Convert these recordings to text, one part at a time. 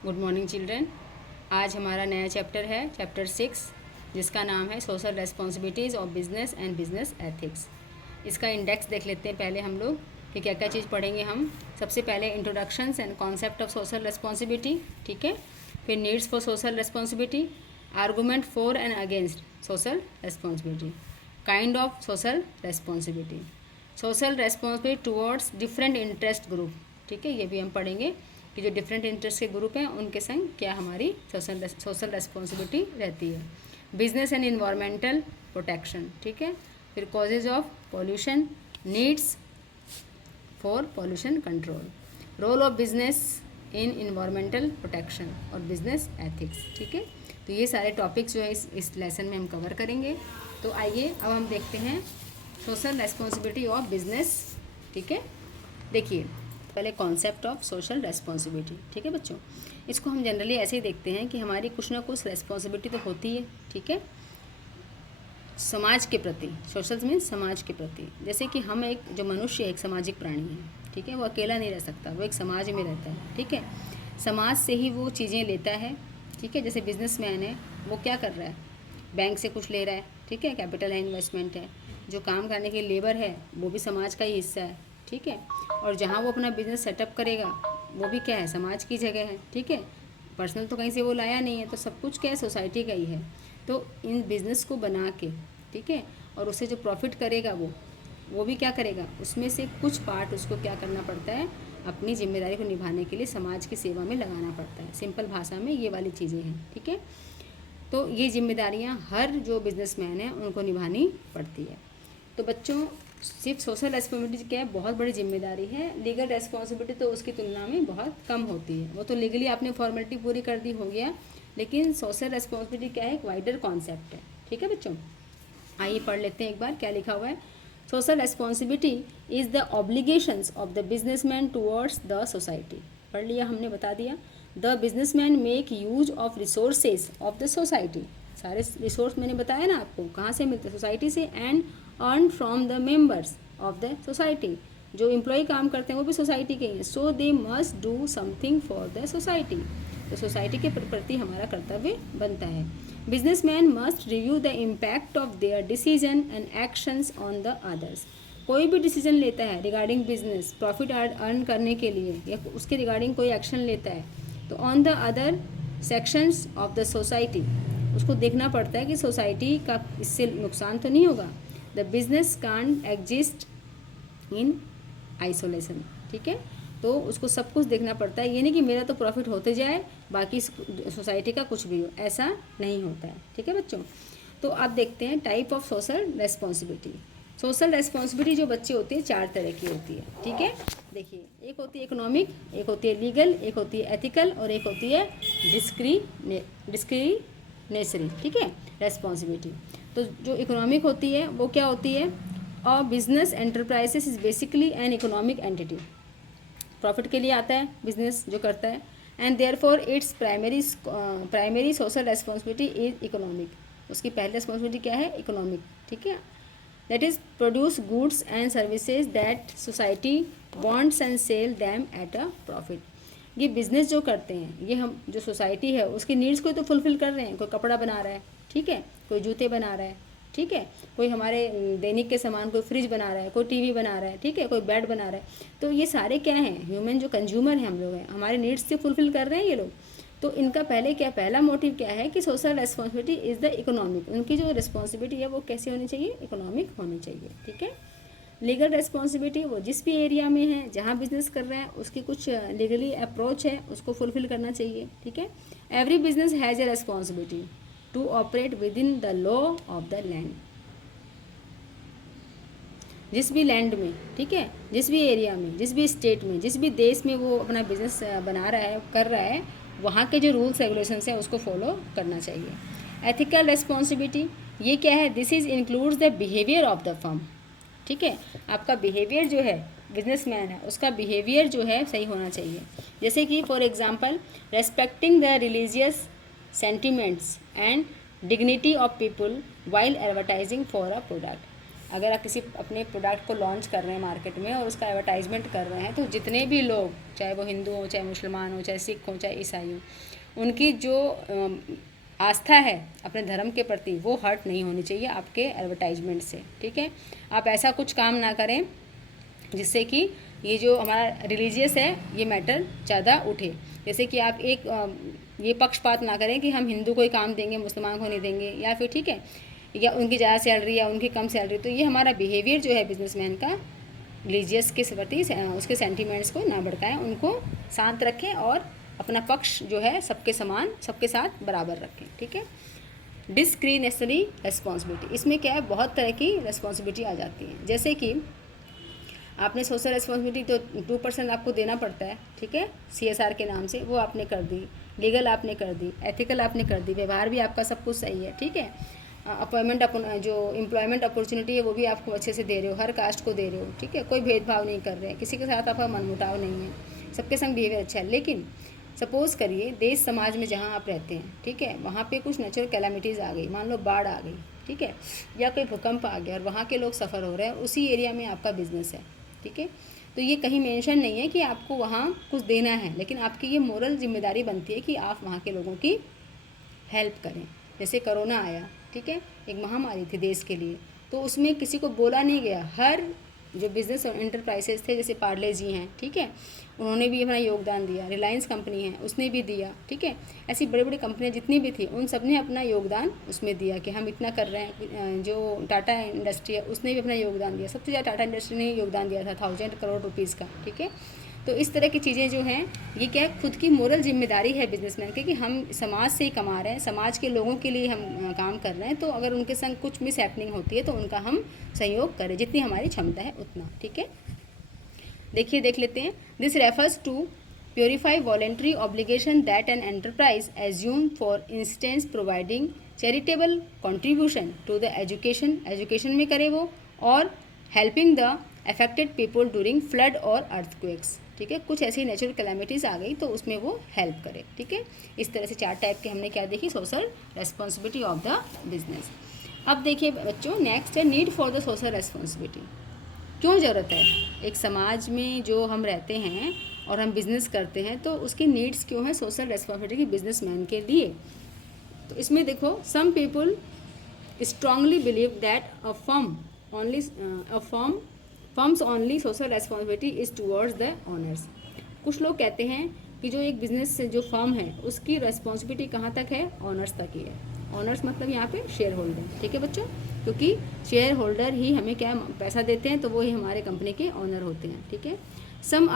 Good morning children. आज हमारा नया चैप्टर है चैप्टर 6, जिसका नाम है social responsibilities of business and business ethics. इसका इंडेक्स देख लेते हैं पहले हम लोग कि क्या क्या चीज़ पढ़ेंगे हम। सबसे पहले introductions and concept of social responsibility, ठीक है। फिर needs for social responsibility, argument for and against social responsibility, kind of social responsibility, social responsibility towards different interest group, ठीक है। ये भी हम पढ़ेंगे कि जो डिफरेंट इंटरेस्ट के ग्रुप हैं उनके संग क्या हमारी सोशल रेस्पॉन्सिबिलिटी रहती है। बिजनेस एंड इन्वायरमेंटल प्रोटेक्शन, ठीक है। फिर causes of pollution, needs for pollution control, role of business in environmental protection और बिजनेस एथिक्स, ठीक है। तो ये सारे टॉपिक्स जो है इस लेसन में हम कवर करेंगे। तो आइए अब हम देखते हैं सोशल रेस्पॉन्सिबिलिटी ऑफ बिजनेस, ठीक है। देखिए पहले कॉन्सेप्ट ऑफ सोशल रेस्पॉन्सिबिलिटी, ठीक है बच्चों। इसको हम जनरली ऐसे ही देखते हैं कि हमारी कुछ ना कुछ रेस्पॉन्सिबिलिटी तो होती है, ठीक है, समाज के प्रति। सोशल मीन्स समाज के प्रति। जैसे कि हम एक जो मनुष्य एक सामाजिक प्राणी है, ठीक है, वो अकेला नहीं रह सकता, वो एक समाज में रहता है, ठीक है। समाज से ही वो चीज़ें लेता है, ठीक है। जैसे बिजनेसमैन है, वो क्या कर रहा है, बैंक से कुछ ले रहा है, ठीक है, कैपिटल है, इन्वेस्टमेंट है। जो काम करने की लेबर है वो भी समाज का ही हिस्सा है, ठीक है। और जहाँ वो अपना बिजनेस सेटअप करेगा वो भी क्या है, समाज की जगह है, ठीक है। पर्सनल तो कहीं से वो लाया नहीं है, तो सब कुछ क्या है, सोसाइटी का ही है। तो इन बिज़नेस को बना के, ठीक है, और उससे जो प्रॉफिट करेगा वो भी क्या करेगा, उसमें से कुछ पार्ट उसको क्या करना पड़ता है, अपनी जिम्मेदारी को निभाने के लिए समाज की सेवा में लगाना पड़ता है। सिंपल भाषा में ये वाली चीज़ें हैं, ठीक है। तो ये जिम्मेदारियाँ हर जो बिजनेसमैन है उनको निभानी पड़ती है। तो बच्चों सिर्फ सोशल रेस्पॉन्सिबिलिटी क्या है, बहुत बड़ी जिम्मेदारी है। लीगल रेस्पॉन्सिबिलिटी तो उसकी तुलना में बहुत कम होती है। वो तो लीगली आपने फॉर्मेलिटी पूरी कर दी, हो गया। लेकिन सोशल रेस्पॉन्सिबिलिटी क्या है, एक वाइडर कॉन्सेप्ट है, ठीक है बच्चों। आइए पढ़ लेते हैं एक बार क्या लिखा हुआ है। Social responsibility is the obligations of the businessman towards the society. पढ़ लिया हमने, बता दिया। The businessman make use of resources of the society. सारे रिसोर्स मैंने बताया ना आपको, कहाँ से मिलते हैं, सोसाइटी से। And earn from the members of the society. जो एम्प्लॉय काम करते हैं वो भी सोसाइटी के हैं। So they must do something for the society. तो सोसाइटी के प्रति हमारा कर्तव्य बनता है। Businessman must review the impact of their decision and actions on the others. कोई भी डिसीजन लेता है रिगार्डिंग बिजनेस, प्रॉफिट अर्न करने के लिए, या उसके रिगार्डिंग कोई एक्शन लेता है, तो on the other sections of the society उसको देखना पड़ता है कि सोसाइटी का इससे नुकसान तो नहीं होगा। The business can't exist in isolation, ठीक है। तो उसको सब कुछ देखना पड़ता है। ये नहीं कि मेरा तो प्रॉफिट होते जाए, बाकी सोसाइटी का कुछ भी हो, ऐसा नहीं होता है, ठीक है बच्चों। तो आप देखते हैं type of social responsibility. Social responsibility जो बच्चे होती है 4 तरह की होती है, ठीक है। देखिए, एक होती है इकोनॉमिक, एक होती है लीगल, एक होती है एथिकल और एक होती है डिस्क्रिमिनेटरी, ठीक है, रेस्पॉन्सिबिलिटी। तो जो इकोनॉमिक होती है वो क्या होती है, a business enterprises is basically an economic entity. Profit के लिए आता है बिजनेस जो करता है, and therefore its primary social responsibility is economic. उसकी पहली रेस्पॉन्सिबिलिटी क्या है, इकोनॉमिक, ठीक है। That is produce goods and services that society wants and sell them at a profit. ये बिज़नेस जो करते हैं, ये हम जो सोसाइटी है उसकी नीड्स को तो फुलफ़िल कर रहे हैं। कोई कपड़ा बना रहा है, ठीक है, कोई जूते बना रहा है, ठीक है, कोई हमारे दैनिक के सामान, कोई फ्रिज बना रहा है, कोई टीवी बना रहा है, ठीक है, कोई बेड बना रहा है। तो ये सारे क्या हैं, ह्यूमन जो कंज्यूमर हैं हम लोग हैं, हमारे नीड्स से फुलफ़िल कर रहे हैं ये लोग। तो इनका पहला मोटिव क्या है कि social responsibility is the economic. उनकी जो रिस्पॉन्सिबिलिटी है वो कैसे होनी चाहिए, इकोनॉमिक होनी चाहिए, ठीक है। लीगल रेस्पॉन्सिबिलिटी, वो जिस भी एरिया में है जहाँ बिजनेस कर रहा है उसकी कुछ लीगली अप्रोच है, उसको फुलफिल करना चाहिए, ठीक है। Every business has a responsibility to operate within the law of the land. जिस भी लैंड में, ठीक है, जिस भी एरिया में, जिस भी स्टेट में, जिस भी देश में वो अपना बिजनेस बना रहा है, कर रहा है, वहाँ के जो रूल्स रेगुलेशंस हैं उसको फॉलो करना चाहिए। एथिकल रेस्पॉन्सिबिलिटी ये क्या है, this is includes the behaviour of the firm, ठीक है। आपका बिहेवियर जो है, बिजनेसमैन है उसका बिहेवियर जो है सही होना चाहिए। जैसे कि for example respecting the religious sentiments and dignity of people while advertising for a product. अगर आप किसी अपने प्रोडक्ट को लॉन्च कर रहे हैं मार्केट में और उसका एडवर्टाइजमेंट कर रहे हैं, तो जितने भी लोग, चाहे वो हिंदू हो, चाहे मुसलमान हो, चाहे सिख हो, चाहे ईसाई हो, उनकी जो आस्था है अपने धर्म के प्रति वो हर्ट नहीं होनी चाहिए आपके एडवर्टाइजमेंट से। ठीक है, आप ऐसा कुछ काम ना करें जिससे कि ये जो हमारा रिलीजियस है ये मैटर ज़्यादा उठे। जैसे कि आप एक ये पक्षपात ना करें कि हम हिंदू को ही काम देंगे, मुसलमान को नहीं देंगे, या फिर ठीक है, या उनकी ज़्यादा सैलरी या उनकी कम सैलरी। तो ये हमारा बिहेवियर जो है बिजनेसमैन का रिलीजियस के प्रति उसके सेंटिमेंट्स को ना भड़काएं, उनको शांत रखें और अपना पक्ष जो है सबके समान, सबके साथ बराबर रखें। ठीक है, डिस्क्रिशनरी रेस्पॉन्सिबिलिटी, इसमें क्या है, बहुत तरह की रेस्पॉन्सिबिलिटी आ जाती है। जैसे कि आपने सोशल रेस्पॉन्सिबिलिटी तो 2% आपको देना पड़ता है, ठीक है, CSR के नाम से, वो आपने कर दी। लीगल आपने कर दी, एथिकल आपने कर दी, व्यवहार भी आपका सब कुछ सही है। ठीक है, जो एम्प्लॉयमेंट अपॉर्चुनिटी है वो भी आपको अच्छे से दे रहे हो, हर कास्ट को दे रहे हो। ठीक है, कोई भेदभाव नहीं कर रहे हैं, किसी के साथ आपका मनमुटाव नहीं है, सबके संग बिहेवियर अच्छा है। लेकिन सपोज़ करिए देश समाज में जहाँ आप रहते हैं, ठीक है, वहाँ पे कुछ नेचुरल कैलामिटीज़ आ गई, मान लो बाढ़ आ गई, ठीक है, या कोई भूकंप आ गया और वहाँ के लोग सफ़र हो रहे हैं, उसी एरिया में आपका बिजनेस है। ठीक है, तो ये कहीं मेंशन नहीं है कि आपको वहाँ कुछ देना है, लेकिन आपकी ये मोरल जिम्मेदारी बनती है कि आप वहाँ के लोगों की हेल्प करें। जैसे कोरोना आया, ठीक है, एक महामारी थी देश के लिए, तो उसमें किसी को बोला नहीं गया, हर जो बिज़नेस एंटरप्राइजेस थे, जैसे पार्ले जी हैं, ठीक है, उन्होंने भी अपना योगदान दिया, रिलायंस कंपनी है उसने भी दिया। ठीक है, ऐसी बड़ी बड़ी कंपनियां जितनी भी थी उन सब ने अपना योगदान उसमें दिया कि हम इतना कर रहे हैं। जो टाटा इंडस्ट्री है उसने भी अपना योगदान दिया, सबसे ज़्यादा टाटा इंडस्ट्री ने योगदान दिया था 1000 करोड़ रुपीज़ का। ठीक है, तो इस तरह की चीज़ें जो हैं, ये क्या है, खुद की मोरल जिम्मेदारी है बिजनेसमैन की कि हम समाज से ही कमा रहे हैं, समाज के लोगों के लिए हम काम कर रहे हैं। तो अगर उनके संग कुछ मिस हैपनिंग होती है तो उनका हम सहयोग करें, जितनी हमारी क्षमता है उतना। ठीक है, देखिए देख लेते हैं। This refers to purify voluntary obligation that an enterprise assume, for instance providing charitable contribution to the education में करे वो, और helping the affected people during flood और अर्थक्वेक्स। ठीक है, कुछ ऐसी नेचुरल कैलामिटीज़ आ गई तो उसमें वो हेल्प करे। ठीक है, इस तरह से 4 टाइप के हमने क्या देखी, social responsibility of the business. अब देखिए बच्चों, नेक्स्ट है need for the social responsibility. क्यों ज़रूरत है एक समाज में जो हम रहते हैं और हम बिज़नेस करते हैं, तो उसकी नीड्स क्यों है सोशल रेस्पॉन्सिबिलिटी की बिजनेसमैन के लिए। तो इसमें देखो, some people strongly believe that firms only social responsibility is towards the owners. कुछ लोग कहते हैं कि जो एक बिज़नेस से जो फर्म है उसकी रेस्पॉन्सिबिलिटी कहाँ तक है, ओनर्स तक ही है। ओनर्स मतलब यहाँ पे शेयर होल्डर। ठीक है बच्चों, क्योंकि शेयर होल्डर ही हमें क्या पैसा देते हैं, तो वो ही हमारे कंपनी के ओनर होते हैं। ठीक है, some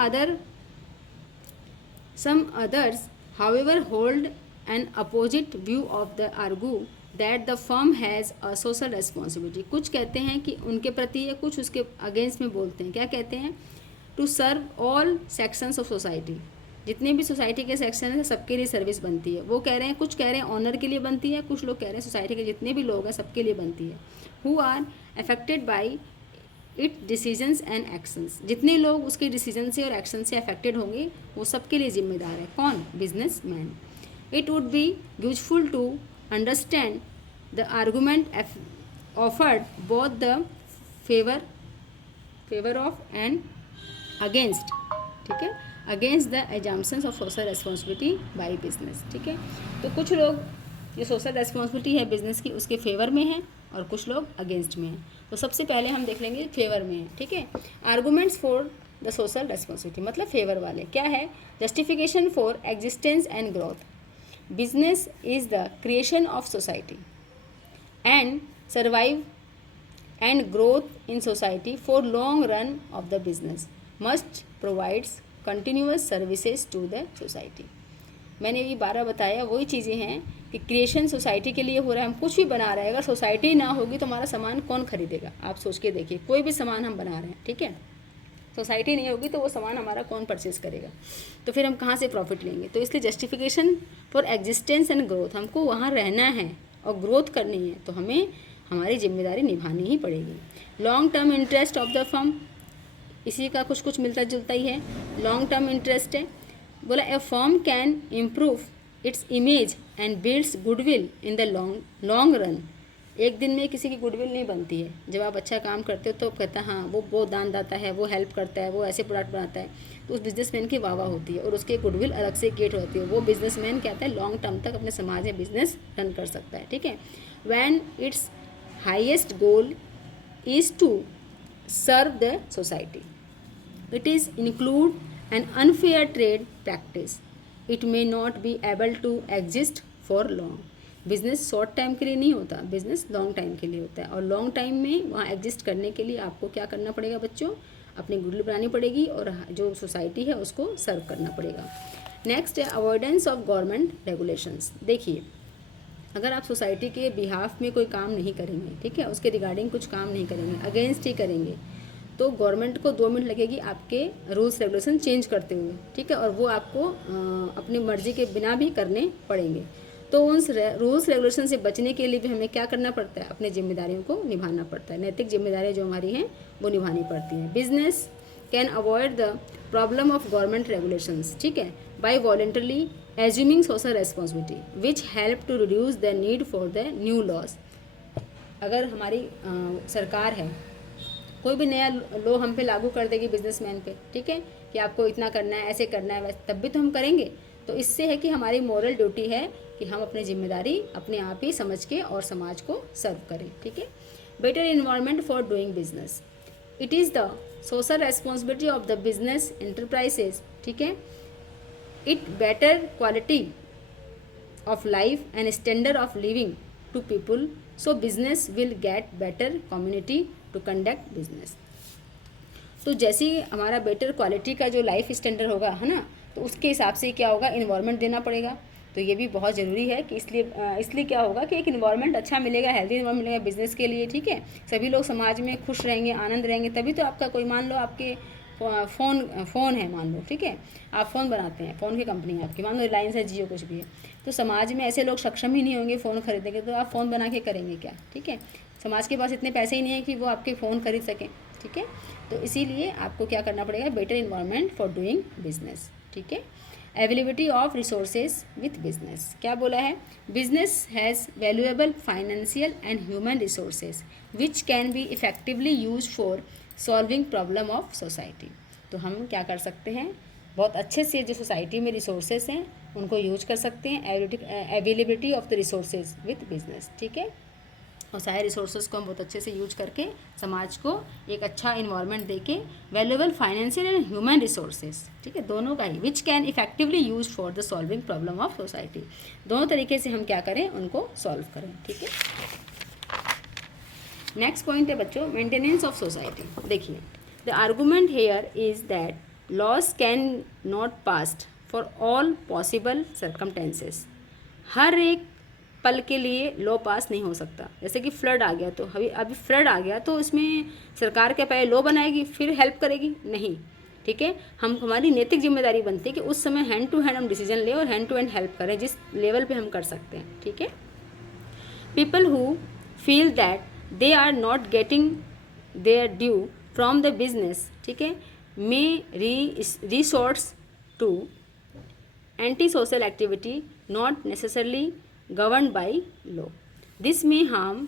others however hold an opposite view of the argue that the firm has a social responsibility. कुछ कहते हैं कि उनके प्रति, या कुछ उसके अगेंस्ट में बोलते हैं। क्या कहते हैं, to serve all sections of society, जितने भी सोसाइटी के सेक्शन हैं सबके लिए सर्विस बनती है। वो कह रहे हैं, कुछ कह रहे हैं ऑनर के लिए बनती है, कुछ लोग कह रहे हैं सोसाइटी के जितने भी लोग हैं सबके लिए बनती है। Who are affected by it decisions and actions, जितने लोग उसके डिसीजन से और एक्शन से अफेक्टेड होंगे वो सबके लिए जिम्मेदार है। कौन, businessman. It would be useful to understand the argument offered both the favour of and against. ठीक है, against the assumptions of social responsibility by business. ठीक है, तो कुछ लोग जो सोशल रेस्पॉन्सिबिलिटी है बिजनेस की उसके फेवर में है और कुछ लोग अगेंस्ट में हैं। तो सबसे पहले हम देख लेंगे फेवर में है। ठीक है, arguments for the social responsibility मतलब फेवर वाले क्या है, justification for existence and growth. Business is the creation of society and survive and growth in society for long run of the business must provides continuous services to the society। मैंने ये 12 बताया, वही चीज़ें हैं कि क्रिएशन सोसाइटी के लिए हो रहा है। हम कुछ भी बना रहे हैं, अगर सोसाइटी ना होगी तो हमारा सामान कौन खरीदेगा। आप सोच के देखिए, कोई भी सामान हम बना रहे हैं, ठीक है, सोसाइटी नहीं होगी तो वो सामान हमारा कौन परचेज करेगा, तो फिर हम कहाँ से प्रॉफिट लेंगे। तो इसलिए justification for existence and growth, हमको वहाँ रहना है और ग्रोथ करनी है तो हमें हमारी जिम्मेदारी निभानी ही पड़ेगी। Long term interest of the firm, इसी का कुछ कुछ मिलता जुलता ही है, लॉन्ग टर्म इंटरेस्ट है। बोला a firm can improve its image and builds goodwill in the long run एक दिन में किसी की गुडविल नहीं बनती है। जब आप अच्छा काम करते हो तो कहता है हाँ वो दानदाता है, वो हेल्प करता है, वो ऐसे प्रोडक्ट बनाता है, तो उस बिजनेसमैन की वाह वाह होती है और उसकी गुडविल अलग से क्रिएट होती है। वो बिजनेसमैन क्या होता है, लॉन्ग टर्म तक अपने समाज में बिजनेस रन कर सकता है। ठीक है, when its highest goal is to serve the society. It is include an unfair trade practice. It may not be able to exist for long. Business short time के लिए नहीं होता, बिजनेस लॉन्ग टाइम के लिए होता है और long time में वहाँ एग्जिस्ट करने के लिए आपको क्या करना पड़ेगा बच्चों, अपनी गुडविल बनानी पड़ेगी और जो सोसाइटी है उसको सर्व करना पड़ेगा। नेक्स्ट है अवॉइडेंस ऑफ गवर्नमेंट रेगुलेशंस। देखिए, अगर आप सोसाइटी के बिहाफ में कोई काम नहीं करेंगे, ठीक है, उसके रिगार्डिंग कुछ काम नहीं करेंगे, अगेंस्ट ही करेंगे, तो गवर्नमेंट को 2 मिनट लगेगी आपके रूल्स रेगुलेशन चेंज करते हुए। ठीक है, और वो आपको अपनी मर्जी के बिना भी करने पड़ेंगे। तो उन रूल्स रेगुलेशन से बचने के लिए भी हमें क्या करना पड़ता है, अपनी जिम्मेदारियों को निभाना पड़ता है। नैतिक जिम्मेदारियाँ जो हमारी हैं वो निभानी पड़ती हैं। Business can avoid the problem of government regulations, ठीक है, by voluntarily assuming social responsibility which help to reduce the need for the new laws. अगर हमारी सरकार है, कोई भी नया लॉ हम पे लागू कर देगी बिजनेसमैन पे, ठीक है, कि आपको इतना करना है, ऐसे करना है, वैसे, तब भी तो हम करेंगे। तो इससे है कि हमारी मॉरल ड्यूटी है कि हम अपनी जिम्मेदारी अपने आप ही समझ के और समाज को सर्व करें। ठीक है, better environment for doing business, it is the social responsibility of the business enterprises, ठीक है, it better quality of life and standard of living to people, so business will get better community to conduct business. तो जैसे हमारा better quality का जो life standard होगा, है ना, तो उसके हिसाब से क्या होगा, इन्वायरमेंट देना पड़ेगा। तो ये भी बहुत ज़रूरी है कि इसलिए क्या होगा कि एक इन्वायरमेंट अच्छा मिलेगा, हेल्दी इन्वायरमेंट मिलेगा बिजनेस के लिए। ठीक है, सभी लोग समाज में खुश रहेंगे, आनंद रहेंगे, तभी तो आपका कोई, मान लो आपके फ़ोन है, मान लो, ठीक है, आप फ़ोन बनाते हैं, फ़ोन की कंपनी है आपकी, मान लो रिलायंस है, जियो, कुछ भी है, तो समाज में ऐसे लोग सक्षम ही नहीं होंगे फ़ोन खरीदने के, तो आप फ़ोन बना के करेंगे क्या? ठीक है, समाज के पास इतने पैसे ही नहीं है कि वो आपके फ़ोन खरीद सकें। ठीक है, तो इसीलिए आपको क्या करना पड़ेगा, better environment for doing business. ठीक है, availability of resources with business, क्या बोला है, business has valuable financial and human resources which can be effectively use for solving problem of society. तो हम क्या कर सकते हैं, बहुत अच्छे से जो सोसाइटी में रिसोर्सेज हैं उनको यूज कर सकते हैं, availability of the resources with business. ठीक है, और सारे रिसोर्सेज को हम बहुत अच्छे से यूज करके समाज को एक अच्छा इन्वायरमेंट देके, valuable financial and human resources, ठीक है, दोनों का ही, which can effectively use for the solving problem of society, दोनों तरीके से हम क्या करें, उनको सॉल्व करें। ठीक है, नेक्स्ट पॉइंट है बच्चों, मेंटेनेंस ऑफ सोसाइटी। देखिए, the argument here is that laws can not past for all possible circumstances. हर एक पल के लिए लॉ पास नहीं हो सकता। जैसे कि फ्लड आ गया, तो अभी फ्लड आ गया तो इसमें सरकार क्या पहले लॉ बनाएगी फिर हेल्प करेगी? नहीं। ठीक है, हमारी नैतिक जिम्मेदारी बनती है कि उस समय हैंड टू हैंड हम डिसीजन लें और हैंड टू हैंड हेल्प करें जिस लेवल पे हम कर सकते हैं। ठीक है, people who feel that they are not getting their due from the business, ठीक है, may resorts to anti-social activity not necessarily governed by law. This may harm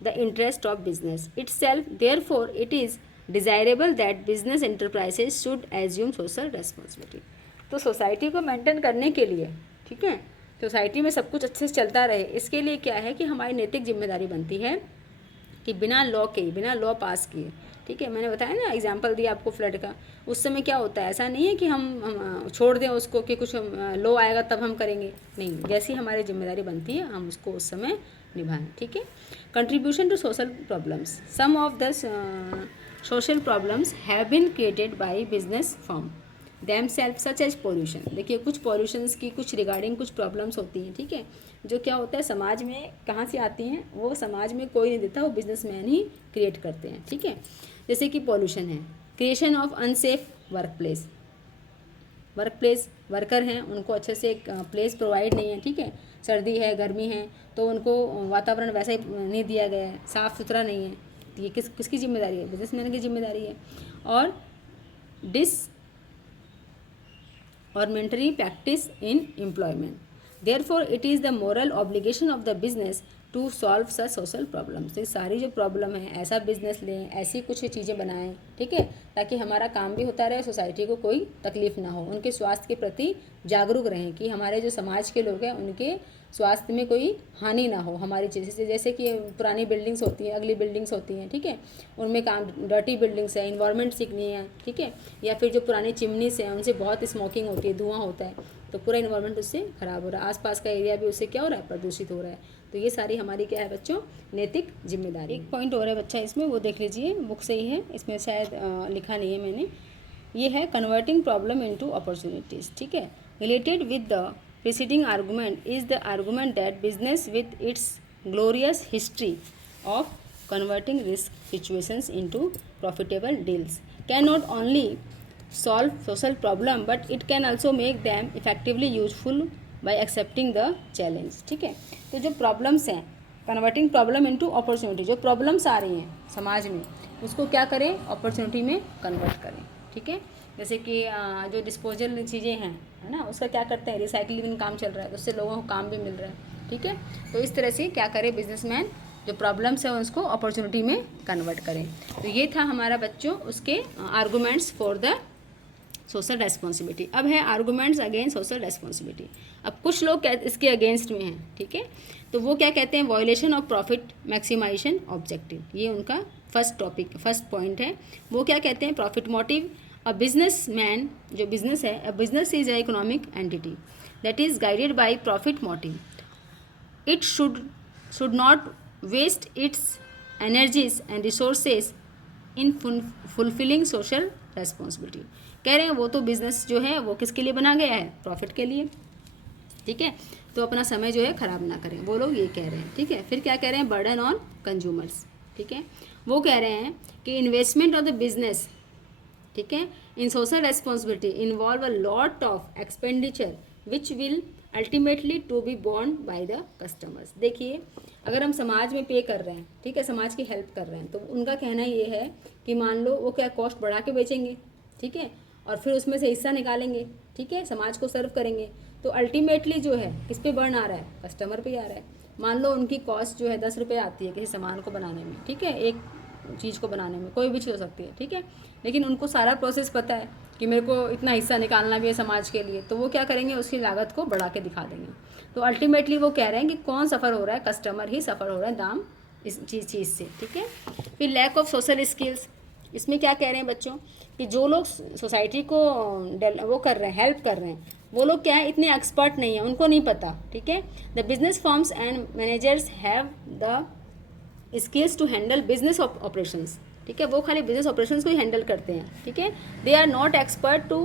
the interest of business itself. Therefore, it is desirable that business enterprises should assume social responsibility. तो society को maintain करने के लिए, ठीक है, society में सब कुछ अच्छे से चलता रहे, इसके लिए क्या है कि हमारी नैतिक जिम्मेदारी बनती है कि बिना लॉ पास किए, ठीक है, मैंने बताया ना, एग्जांपल दिया आपको फ्लड का, उस समय क्या होता है, ऐसा नहीं है कि हम छोड़ दें उसको कि कुछ लॉ आएगा तब हम करेंगे, नहीं, जैसी हमारी जिम्मेदारी बनती है हम उसको उस समय निभाएं। ठीक है, contribution to social problems, some of the social problems have been created by business firm them self such as pollution. देखिए, कुछ पॉल्यूशंस की कुछ रिगार्डिंग कुछ प्रॉब्लम्स होती हैं, ठीक है, जो क्या होता है समाज में कहाँ से आती हैं, वो समाज में कोई नहीं देता, वो बिजनेसमैन ही क्रिएट करते हैं। ठीक है, जैसे कि पॉल्यूशन है, creation of unsafe workplace worker हैं, उनको अच्छे से एक प्लेस प्रोवाइड नहीं है, ठीक है, सर्दी है, गर्मी है, तो उनको वातावरण वैसा ही नहीं दिया गया है, साफ़ सुथरा नहीं है, तो ये किसकी जिम्मेदारी है, बिजनेसमैन की जिम्मेदारी है। और disordinary practice in employment, therefore it is the moral obligation of the business to solve such social problem. तो ये सारी जो प्रॉब्लम है, ऐसा बिजनेस लें, ऐसी कुछ चीज़ें बनाएं, ठीक है, ताकि हमारा काम भी होता रहे, सोसाइटी को कोई तकलीफ ना हो, उनके स्वास्थ्य के प्रति जागरूक रहें कि हमारे जो समाज के लोग हैं उनके स्वास्थ्य में कोई हानि ना हो। हमारी जैसे कि पुरानी बिल्डिंग्स होती हैं, अगली बिल्डिंग्स होती हैं, ठीक है, उनमें काम डर्टी बिल्डिंग्स है, इन्वायरमेंट सीखनी है, ठीक है, या फिर जो पुरानी चिमनीस हैं उनसे बहुत स्मोकिंग होती है, धुआं होता है, तो पूरा इन्वायरमेंट उससे ख़राब हो रहा है, आसपास का एरिया भी उससे क्या हो रहा है, प्रदूषित हो रहा है। तो ये सारी हमारी क्या है बच्चों, नैतिक जिम्मेदारी। एक पॉइंट और है बच्चा इसमें, वो देख लीजिए, बुक से ही है, इसमें शायद लिखा नहीं है मैंने। ये है कन्वर्टिंग प्रॉब्लम इनटू अपॉर्चुनिटीज़, ठीक है। Related with the preceding argument is the argument that business with its glorious history of converting risk situations into profitable deals can not only solve social problem but it can also make them effectively useful by accepting the challenge, ठीक है। तो जो problems हैं, converting problem into opportunity, जो problems आ रही हैं समाज में उसको क्या करें, अपॉर्चुनिटी में कन्वर्ट करें, ठीक है। जैसे कि जो डिस्पोजल चीज़ें हैं, है ना, उसका क्या करते हैं, रिसाइकलिंग काम चल रहा है, तो उससे लोगों को काम भी मिल रहा है, ठीक है। तो इस तरह से क्या करे बिजनेसमैन, जो प्रॉब्लम्स है उसको अपॉर्चुनिटी में कन्वर्ट करें। तो ये था हमारा बच्चों उसके arguments for the social responsibility. अब है आर्गूमेंट्स अगेंस्ट सोशल रेस्पॉन्सिबिलिटी। अब कुछ लोग इसके अगेंस्ट में हैं, ठीक है, तो वो क्या कहते हैं, violation of profit maximisation objective, ये उनका फर्स्ट पॉइंट है। वो क्या कहते हैं, profit motive. A business man, जो बिजनेस है, a business is a economic entity that is guided by profit motive. It should not waste its energies and resources in fulfilling social responsibility। कह रहे हैं वो तो बिजनेस जो है वो किसके लिए बना गया है, प्रॉफिट के लिए, ठीक है, तो अपना समय जो है ख़राब ना करें, वो लोग ये कह रहे हैं, ठीक है। फिर क्या कह रहे हैं, बर्डन ऑन कंज्यूमर्स, ठीक है, वो कह रहे हैं कि इन्वेस्टमेंट ऑफ द बिजनेस, ठीक है, in social responsibility involve a lot of expenditure which will ultimately to be borne by the customers. देखिए, अगर हम समाज में पे कर रहे हैं, ठीक है, समाज की हेल्प कर रहे हैं, तो उनका कहना ये है कि मान लो वो क्या कॉस्ट बढ़ा के बेचेंगे, ठीक है, और फिर उसमें से हिस्सा निकालेंगे, ठीक है, समाज को सर्व करेंगे, तो अल्टीमेटली जो है किस पे बर्न आ रहा है, कस्टमर पे आ रहा है। मान लो उनकी कॉस्ट जो है 10 रुपये आती है किसी सामान को बनाने में, ठीक है, एक चीज़ को बनाने में, कोई भी चीज़ हो सकती है, ठीक है, लेकिन उनको सारा प्रोसेस पता है कि मेरे को इतना हिस्सा निकालना भी है समाज के लिए, तो वो क्या करेंगे, उसकी लागत को बढ़ा के दिखा देंगे। तो अल्टीमेटली वो कह रहे हैं कि कौन सफ़र हो रहा है, कस्टमर ही सफ़र हो रहा है दाम इस चीज़ से, ठीक है। फिर लैक ऑफ सोशल स्किल्स, इसमें क्या कह रहे हैं बच्चों कि जो लोग सोसाइटी को वो कर रहे हैं, हेल्प कर रहे हैं, वो लोग क्या है, इतने एक्सपर्ट नहीं है, उनको नहीं पता, ठीक है। The business firms and managers have the skills to handle business operations, ठीक है, वो खाली बिजनेस ऑपरेशंस को ही हैंडल करते हैं, ठीक है। They are not expert to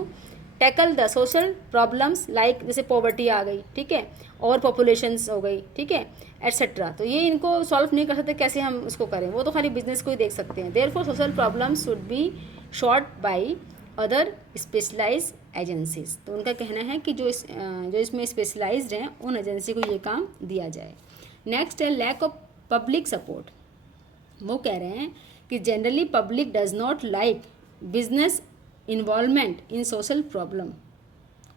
tackle the social problems like जैसे पॉवर्टी आ गई, ठीक है, ओवर पॉपुलेशंस हो गई, ठीक है, एट्सेट्रा, तो ये इनको सॉल्व नहीं कर सकते, कैसे हम उसको करें, वो तो खाली बिजनेस को ही देख सकते हैं। Therefore social problems should be short by other specialise agencies. तो उनका कहना है कि जो इसमें स्पेशलाइज्ड हैं उन एजेंसी को ये काम दिया जाए। नेक्स्ट है लैक ऑफ पब्लिक सपोर्ट। वो कह रहे हैं कि generally public does not like business involvement in social problem.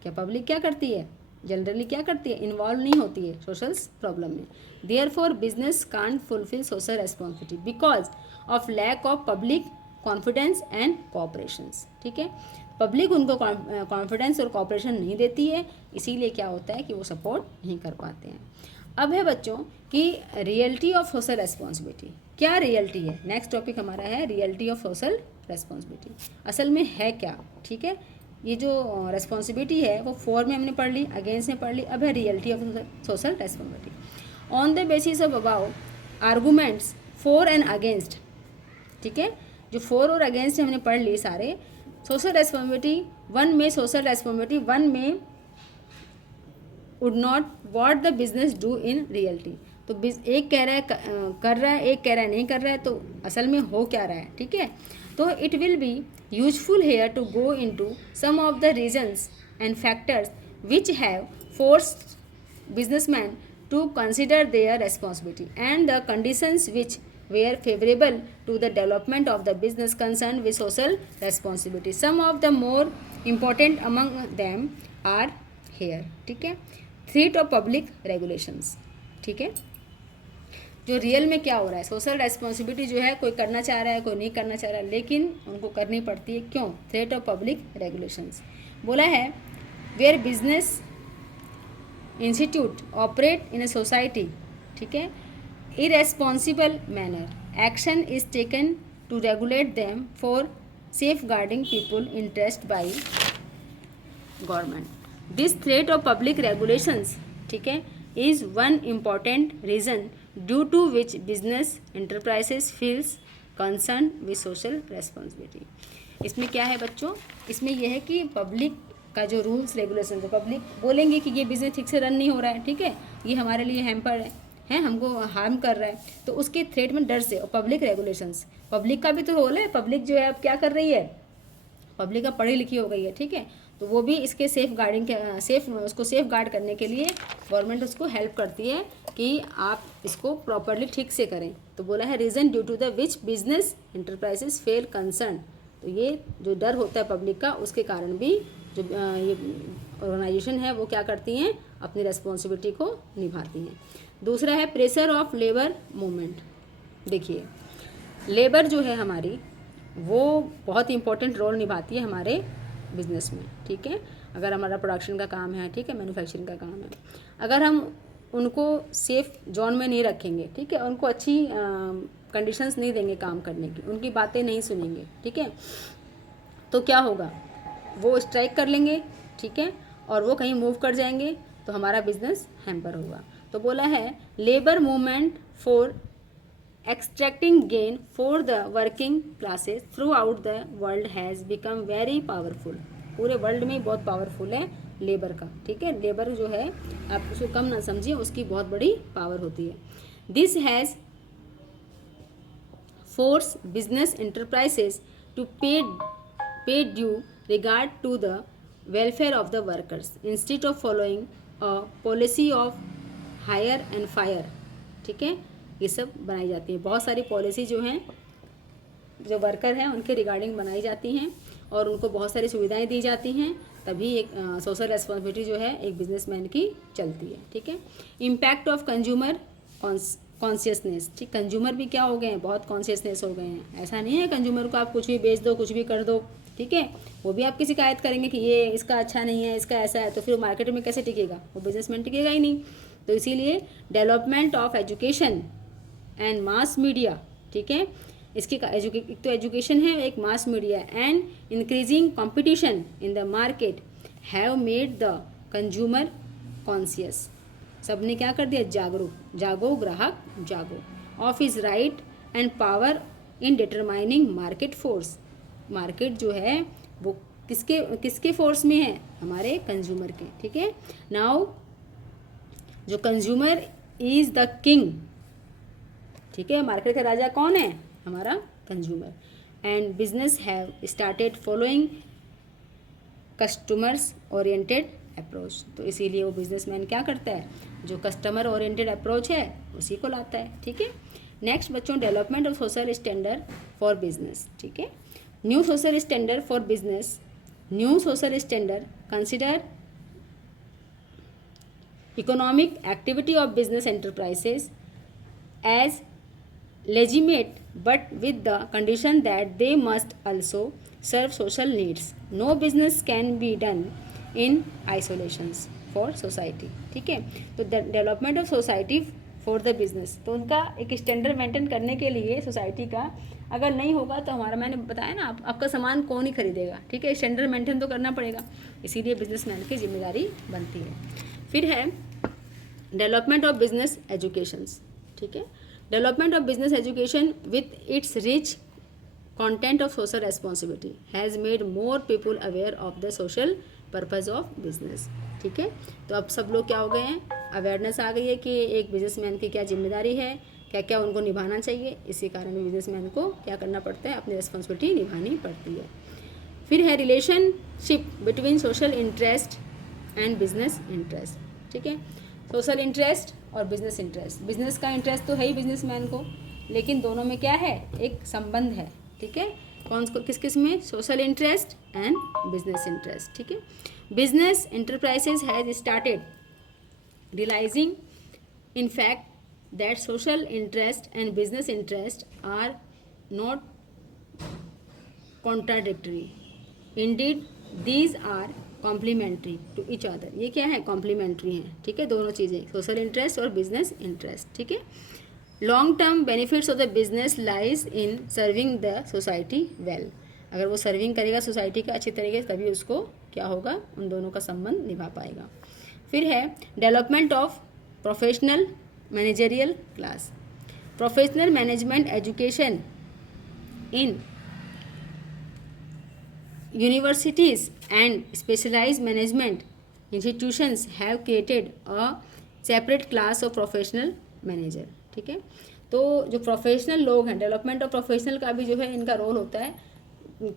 क्या पब्लिक क्या करती है, जनरली क्या करती है, इन्वॉल्व नहीं होती है सोशल प्रॉब्लम में। Therefore business can't fulfil social responsibility because of lack of public confidence and cooperations, ठीक है, पब्लिक उनको कॉन्फिडेंस और कोऑपरेशन नहीं देती है, इसीलिए क्या होता है कि वो सपोर्ट नहीं कर पाते हैं। अब है बच्चों कि रियलिटी ऑफ सोशल रेस्पॉन्सिबिलिटी, क्या रियलिटी है, नेक्स्ट टॉपिक हमारा है रियलिटी ऑफ सोशल रेस्पॉन्सिबिलिटी, असल में है क्या, ठीक है। ये जो रेस्पॉन्सिबिलिटी है वो फॉर में हमने पढ़ ली, अगेंस्ट में पढ़ ली, अब है reality of social responsibility. On the basis of about arguments for and against, ठीक है, जो फॉर और अगेंस्ट हमने पढ़ लिए सारे। सोशल रेस्पॉन्सिबिलिटी वन में, सोशल रेस्पॉन्सिबिलिटी वन में would not what the business do in reality. तो एक कह रहा है कर रहा है, एक कह रहा है नहीं कर रहा है, तो असल में हो क्या रहा है, ठीक है। तो it will be useful here to go into some of the reasons and factors which have forced businessman to consider their responsibility and the conditions which were favorable to the development of the business concerned with social responsibility. Some of the more important among them are here, ठीक है। Threat of public regulations, ठीक है। जो real में क्या हो रहा है। सोशल रेस्पॉन्सिबिलिटी जो है कोई करना चाह रहा है, कोई नहीं करना चाह रहा है, लेकिन उनको करनी पड़ती है। क्यों? Threat of public regulations. बोला है where business institute operate in a society, ठीक है, irresponsible manner, action is taken to regulate them for safeguarding people interest by government. This threat of public regulations, ठीक है, is one important reason due to which business enterprises feels concerned with social responsibility. इसमें क्या है बच्चों, इसमें यह है कि पब्लिक का जो रूल्स रेगुलेशन है, पब्लिक बोलेंगे कि ये बिज़नेस ठीक से रन नहीं हो रहा है, ठीक है, ये हमारे लिए हैम्पर है, हमको हार्म कर रहा है, तो उसके थ्रेट में डर से। और पब्लिक रेगुलेशंस, पब्लिक का भी तो रोल है। पब्लिक जो है अब क्या कर रही है, पब्लिक अब पढ़ी लिखी हो गई है, ठीक है, तो वो भी इसके सेफ गार्डिंग के उसको सेफ गार्ड करने के लिए गवर्नमेंट उसको हेल्प करती है कि आप इसको प्रॉपरली ठीक से करें। तो बोला है reason due to the which business enterprises fail concern. तो ये जो डर होता है पब्लिक का, उसके कारण भी जो ये ऑर्गेनाइजेशन है वो क्या करती हैं, अपनी रेस्पॉन्सिबिलिटी को निभाती हैं। दूसरा है प्रेशर ऑफ लेबर मूवमेंट। देखिए लेबर जो है हमारी वो बहुत इंपॉर्टेंट रोल निभाती है हमारे बिजनेस में, ठीक है। अगर हमारा प्रोडक्शन का काम है, ठीक है, मैन्युफैक्चरिंग का काम है, अगर हम उनको सेफ जोन में नहीं रखेंगे, ठीक है, उनको अच्छी कंडीशंस नहीं देंगे काम करने की, उनकी बातें नहीं सुनेंगे, ठीक है, तो क्या होगा, वो स्ट्राइक कर लेंगे, ठीक है, और वो कहीं मूव कर जाएंगे, तो हमारा बिजनेस हैम्पर होगा। तो बोला है labour movement for extracting gain for the working classes through out the world has become very powerful. पूरे वर्ल्ड में बहुत पावरफुल है लेबर का, ठीक है, लेबर जो है आप उसको कम ना समझिए, उसकी बहुत बड़ी पावर होती है। This has force business enterprises to pay due regard to the welfare of the workers instead of following a policy of hire and fire, ठीक है, ये सब बनाई जाती है। बहुत सारी पॉलिसी जो हैं जो वर्कर हैं उनके रिगार्डिंग बनाई जाती हैं और उनको बहुत सारी सुविधाएं दी जाती हैं, तभी एक सोशल रेस्पॉन्सिबिलिटी जो है एक बिजनेसमैन की चलती है, ठीक है। इम्पैक्ट ऑफ कंज्यूमर कॉन्शियसनेस, ठीक, कंज्यूमर भी क्या हो गए हैं, बहुत कॉन्शियसनेस हो गए हैं। ऐसा नहीं है कंज्यूमर को आप कुछ भी बेच दो, कुछ भी कर दो, ठीक है, वो भी आपकी शिकायत करेंगे कि ये इसका अच्छा नहीं है, इसका ऐसा है, तो फिर मार्केट में कैसे टिकेगा, वो बिजनेसमैन टिकेगा ही नहीं। तो इसीलिए development of education and mass media, ठीक है, इसकी एक तो एजुकेशन है, एक mass media, and increasing competition in the market have made the consumer conscious. सब ने क्या कर दिया, जागरूक, जागो ग्राहक जागो, of is right and power in determining market force. Market जो है वो किसके फोर्स में है, हमारे कंज्यूमर के, ठीक है। नाउ जो कंज्यूमर इज द किंग, ठीक है, मार्केट का राजा कौन है, हमारा consumer. And business have started following customers oriented approach. तो इसीलिए वो बिजनेसमैन क्या करता है, जो कस्टमर ओरिएंटेड अप्रोच है उसी को लाता है, ठीक है। नेक्स्ट बच्चों development of social standard for business, ठीक है। New social standard for business, new social standard consider economic activity of business enterprises as legitimate but with the condition that they must also serve social needs. No business can be done in isolations for society, ठीक है। तो development of society for the business, तो उनका एक standard maintain करने के लिए society का अगर नहीं होगा तो हमारा, मैंने बताया ना, आपका सामान कौन ही खरीदेगा, ठीक है, स्टैंडर्ड मेंटेन तो करना पड़ेगा, इसीलिए बिजनेसमैन की जिम्मेदारी बनती है। फिर है डेवलपमेंट ऑफ बिजनेस एजुकेशंस, ठीक है। Development of business education with its rich content of social responsibility has made more people aware of the social purpose of business, ठीक है। तो अब सब लोग क्या हो गए हैं, अवेयरनेस आ गई है कि एक बिजनेसमैन की क्या जिम्मेदारी है, क्या क्या उनको निभाना चाहिए, इसी कारण बिजनेसमैन को क्या करना पड़ता है, अपनी रिस्पॉन्सिबिलिटी निभानी पड़ती है। फिर है relationship between social interest and business interest, ठीक है। सोशल इंटरेस्ट और बिजनेस इंटरेस्ट, बिजनेस का इंटरेस्ट तो है ही बिजनेसमैन को, लेकिन दोनों में क्या है, एक संबंध है, ठीक है। कौन किस किस में, social interest and business interest, ठीक है। Business enterprises has started realising in fact that social interest and business interest are not contradictory, indeed these are complementary to each other. ये क्या है, कॉम्प्लीमेंट्री हैं, ठीक है, दोनों चीज़ें, सोशल इंटरेस्ट और बिजनेस इंटरेस्ट, ठीक है। Long term benefits of the business lies in serving the society well. अगर वो सर्विंग करेगा सोसाइटी का अच्छी तरीके से, तभी उसको क्या होगा, उन दोनों का संबंध निभा पाएगा। फिर है development of professional managerial class. Professional management education in universities and specialized management institutions have created a separate class of professional manager, ठीक है। तो जो प्रोफेशनल लोग हैं, डेवलपमेंट ऑफ प्रोफेशनल का भी जो है इनका रोल होता है।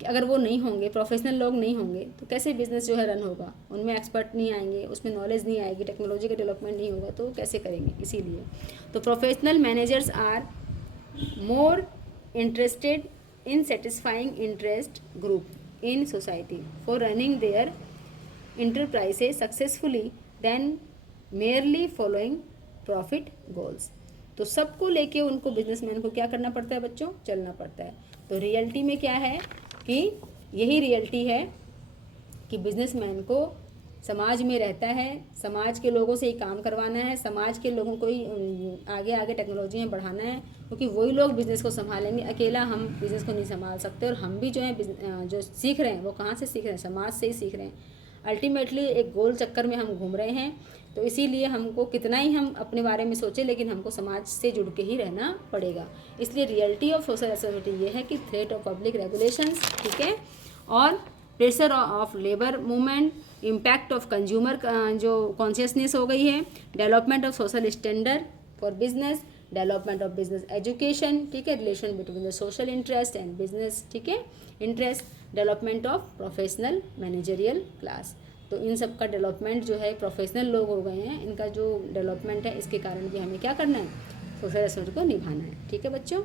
अगर वो नहीं होंगे, प्रोफेशनल लोग नहीं होंगे, तो कैसे बिजनेस जो है रन होगा, उनमें एक्सपर्ट नहीं आएंगे, उसमें नॉलेज नहीं आएगी, टेक्नोलॉजी का डेवलपमेंट नहीं होगा, तो कैसे करेंगे। इसीलिए तो professional managers are more interested in satisfying interest group in society for running their enterprises successfully than merely following profit goals। तो सबको लेके उनको, बिजनेसमैन को क्या करना पड़ता है बच्चों, चलना पड़ता है। तो रियलिटी में क्या है कि यही रियलिटी है कि बिजनेसमैन को समाज में रहता है, समाज के लोगों से ही काम करवाना है, समाज के लोगों को ही आगे आगे टेक्नोलॉजी में बढ़ाना है, क्योंकि वही लोग बिज़नेस को संभालेंगे। अकेला हम बिज़नेस को नहीं संभाल सकते। और हम भी जो है जो सीख रहे हैं वो कहाँ से सीख रहे हैं, समाज से ही सीख रहे हैं। अल्टीमेटली एक गोल चक्कर में हम घूम रहे हैं। तो इसीलिए हमको कितना ही हम अपने बारे में सोचें, लेकिन हमको समाज से जुड़ के ही रहना पड़ेगा। इसलिए रियलिटी ऑफ सोशल रेस्पॉन्सिबिलिटी ये है कि थ्रेट ऑफ पब्लिक रेगुलेशंस, ठीक है, और pressure of labour movement, impact of consumer जो कॉन्शियसनेस हो गई है, development of social standard for business, development of business education, ठीक है, relation between the social interest and business, ठीक है, interest, development of professional managerial class. तो इन सब का डेवलपमेंट जो है, प्रोफेशनल लोग हो गए हैं, इनका जो डेवलपमेंट है, इसके कारण भी हमें क्या करना है, सोशल रेस्पॉन्सिबिलिटी को निभाना है, ठीक है बच्चों।